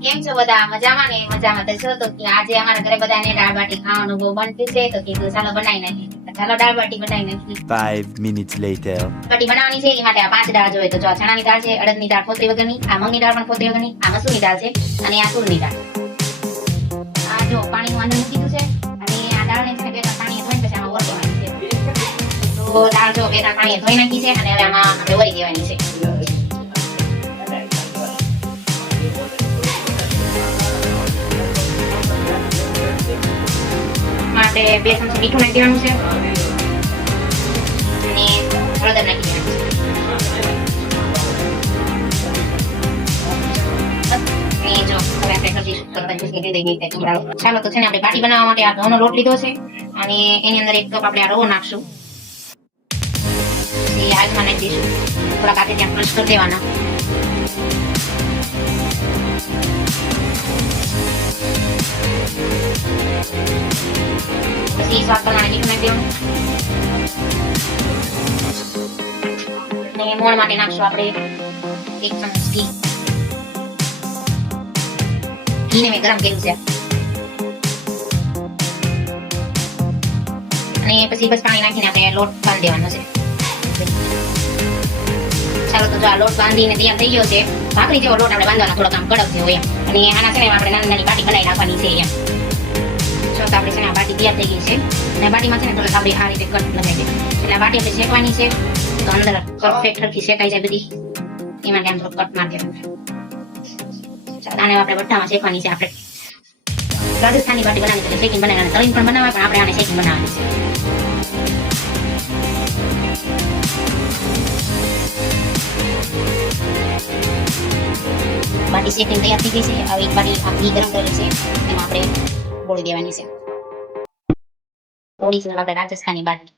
કેમ છો બધા? મજામાં ને? મજામાં તો છો તો કે આજે અમારા ઘરે બધાને દાળ બાટી ખાવાનું બહુ બનતું છે તો કીધું ચાલો બનાવી નાખીએ. ચાલો દાળ બાટી બનાવી નાખીએ. 5 minutes later. બાટી બનાવવાની છે એ માટે આ 5 દાળ જોઈએ તો જો ચણાની દાળ છે, અડદની દાળ ફોતરી વગરની, આ મગની દાળ પણ ફોતરી વગરની, આ મસૂરની દાળ છે અને આ તુરની દાળ. આ જો પાણીનું વાંધો મૂકી દીધું છે અને આ દાળને છે ને બે ત્રણ પાણીએ ધોઈને પછી આમાં ઓર દેવાની છે. તો દાળ જો બે ત્રણ પાણીએ ધોઈ નાખી છે અને હવે આમાં આપણે ઓરી દેવાની છે. માટે 2 ચમચી મીઠું નાખી દેવાનું છે અને હળદર નાખી દેવાની છે. જો હવે આપણે કરીશું ચાલો તો છે ને આપણે બાટી બનાવવા માટે આ ઘઉંનો લોટ લીધો છે અને એની અંદર 1 કપ આપણે આ રવો નાખશું. પછી હાથમાં નાખી દઈશું, થોડા કાપી ત્યાં ક્રશ કરી દેવાના. પછી સ્વાદ પ્રમાણે મીઠું નાખી દેવાનું અને મોણ માટે નાખશું આપણે 1 ચમચ ઘી. ઘીને મેં ગરમ કર્યું છે અને પછી બસ પાણી નાખીને આપણે લોટ બાંધી દેવાનો છે. ચાલો તો જો આ લોટ બાંધીને તૈયાર થઈ ગયો છે. ભાખરી જેવો લોટ આપણે બાંધવાનો, થોડો આમ કડક જેવો એમ. અને આના છે ને આપણે નાની નાની બાટી બનાવી નાખવાની છે એમ. તો આપણે છે ને આ બાટી તૈયાર થઈ ગઈ છે અને બાટીમાં છે ને થોડુંક આપણે આ રીતે કટ લગાવી દે એટલે આ બાટી આપણે શેકવાની છે તો અંદર પરફેક્ટ હરખી શેકાઈ જાય બધી એ માટે આમ થોડું કટ મારી દેવાનું. આને આપણે ભઠ્ઠામાં શેકવાની છે. આપણે રાજસ્થાની બાટી બનાવી છે, શેકીને બનાવવાની, તળીને પણ બનાવાય પણ આપણે આને શેકીને બનાવવાની છે. બાટી શેકીને તૈયાર થઈ ગઈ છે. હવે એક બાટી ઘી ગરમ કરેલી છે એમાં આપણે બોળી દેવાની છે. ઓરિજિનલ આપણે રાજસ્થાની બાટી.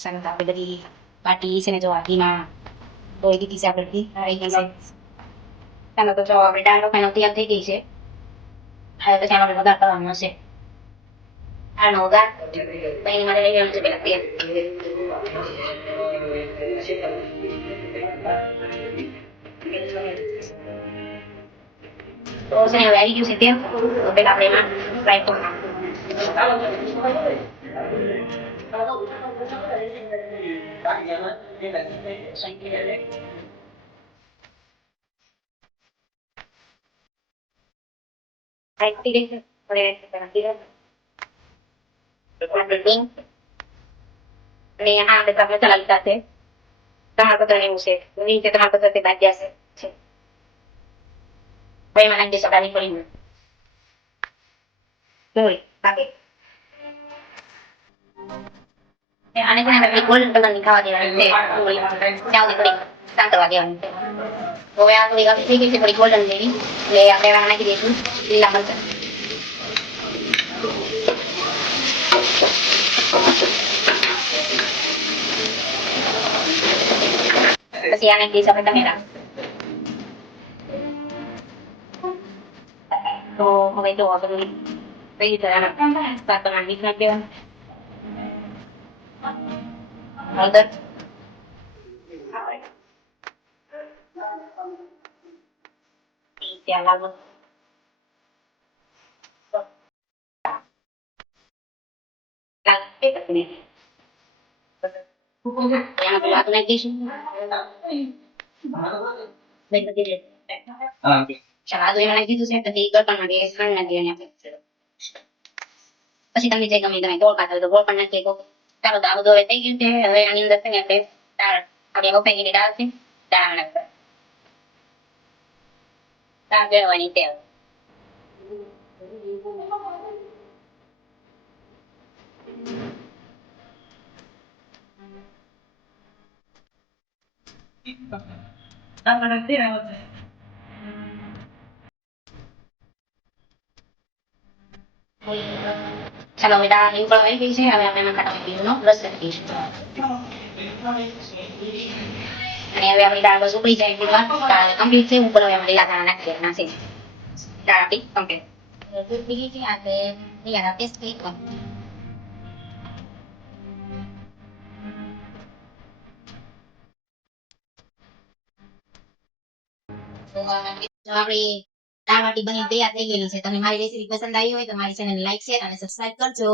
આપણે બધી બાટી છે ને જો આ ઘીમાં બોળી દીધી છે. આપણે ઘી આવી ગઈ છે. ચાલો તો જો આપણે દાળ ફાઈનલ તૈયાર થઈ ગઈ છે. હવે પછી આપણે વઘાર કરવાનો છે. આનો વઘાર દહીં માટે લઈ લેવાનું છે પેલા તેલ. તો છે ને હવે આવી ગયું છે તેલ તો પેલા આપણે એમાં ફ્રાય કરી અને આ આપણે મસાલા લીધા છે. ટમાટર એવું છે નીચે ટમાટર તે બાજ્યા છે. હવે એમાં નાખી દઈશું ડાલી ફોડીને ડુંગળી બાકી આને છે ને આપણે ગોલ્ડન કલરની ખાવા દેવાની છે. ડુંગળી ત્યાં સુધી થોડી સાંતળવા દેવાની છે. હવે આ થોડી ગાળી થઈ ગઈ છે, થોડી ગોલ્ડન જેવી એટલે આપણે એમાં નાખી દઈશું લીલા મરચાં. પછી આને દઈશું આપણે ટમેટા. તો હવે જો બધું થઈ ગયું છે. સ્વાદ પ્રમાણે મીઠું નાખી દેવાનું, હળદર, ત્યાં લાગુ નાખી દઈશું. ચાલો એમાં નાખી દીધું છે. પછી ગળપણ માટે ખાંડ નાખી દેવાની આપણે. પછી તમે જે ગમે તમે ગોળ ખાતા હોય તો ગોળ પણ નાખી શકો. ચાલો તો આ બધું હવે થઈ ગયું છે. હવે આની અંદર છે ને આપણે દાળ આપણે બફાઈ ગયેલી દાળ છે દાળ નાખતા દાળ ગળવાની તેલ ચાલો હવે દાળ ઉપર આવી ગઈ છે. હવે આપણે એમાં ખાટા મીઠુંનો રસ નાખી દઈશું અને હવે આપણી દાળ બસ ઉકળી જાય એટલી વાર દાળ કમ્પ્લીટ છે. ઉપર હવે આપણે લીલા ધાણા નાખી દેવાના છે. દાળ આપણી કમ્પ્લીટ ઉકળી ગઈ છે. આપણે લીલા ટેસ્ટ કરી તો આપણી દાળ બાટી બની તૈયાર થઈ ગયેલી છે. તમને મારી રેસીપી પસંદ આવી હોય તો મારી ચેનલ લાઈક શેર અને સબસ્ક્રાઇબ કરજો.